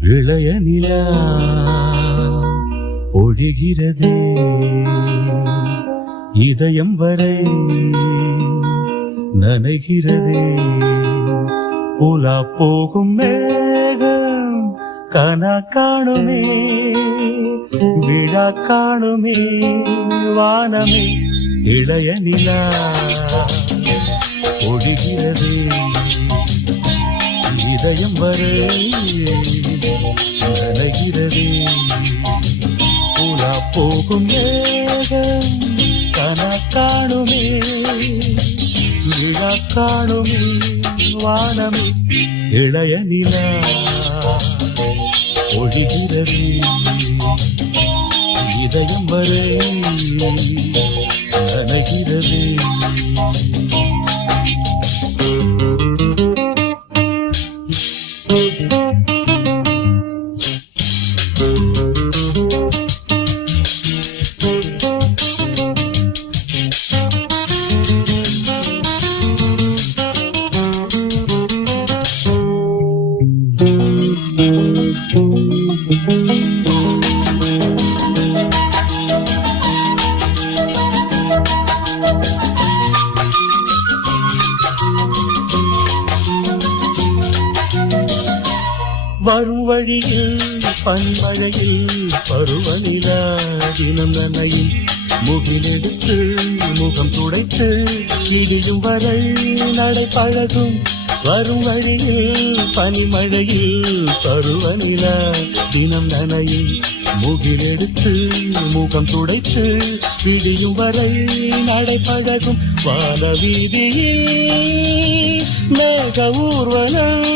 இளைய நிலா ஒழிகிறதே இதயம் வரை நனைகிறதே உலா போகும் மேகம் கனா காணுமே விழா காணுமே வானமே இளைய நிலா ஒழிகிறதே இதயம் வரை நனைகிறதே உலா போகும் மேகம் கனா காணுமே விழா காணுமே வானமே இளைய நிலா ஒழிகிறது இதயம் வரை நனைகிறது வரும் வழியில் பன்மழையில் பருவநிலா தினம் நனையும் முகிலெடுத்து முகம் துடைத்து இடியும் வரை நடை பழகும் வரும் வழியில் பனிமழையில் பருவநிலா தினம் நனையும் முகிலெடுத்து முகம் துடைத்து இடியும் வரை நடை பழகும் வான வீதியில் மேக ஊர்வலம்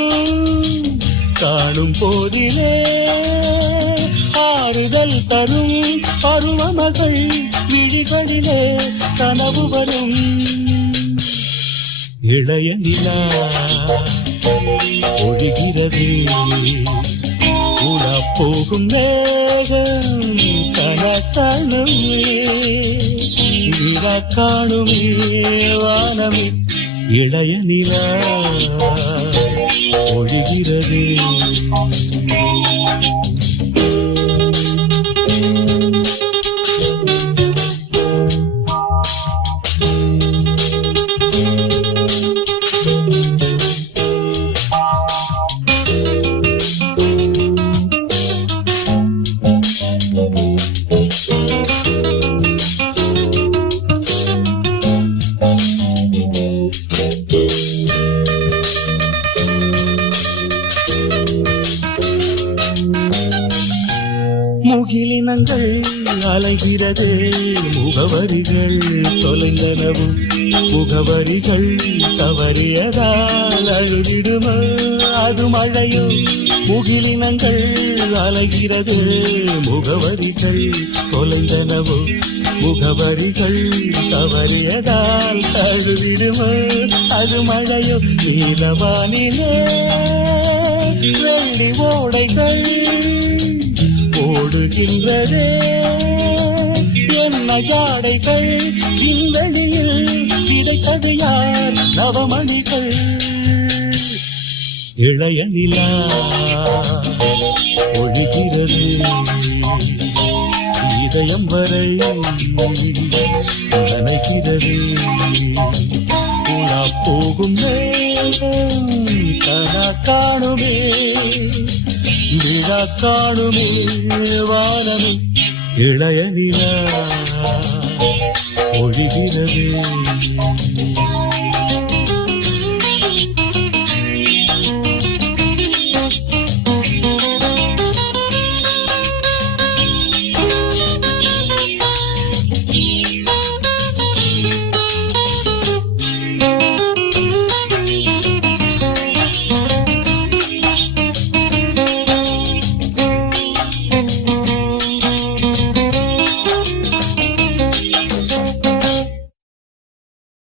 காணும் போதிலே ஆறுதல் தரும் பருவமகள் விழிகளிலே கனவு வரும் இளைய நிலா ஒழிகிறது உலா போகும் மேகம் கனா காணுமே விழா காணுமே வானமே இளைய நிலா ஒழிகிறது முகிலினங்கள் அலைகிறதே முகவரிகள் தொலைந்தனவும் முகவரிகள் தவறியதால் அழுகிடுமோ அது மழையோ முகிலினங்கள் அலைகிறதே முகவரிகள் தொலைந்தனவோ முகவரிகள் தவறியதால் அழுகிடுமோ அது மழையோ நீலவானிலே வெள்ளி ஓடைகள் ஓடுகின்றதே என்ன ஜாடைகள் விண்வெளியில் கிடைத்தது யார் நவமணிகள் இளைய நிலா ஒழிகிறது இதயம் வரை நனைகிறது உலா போகும் மேகம் கனா காணுமே விழா காணுமே வானமே இளைய நிலா ஒழிகிறது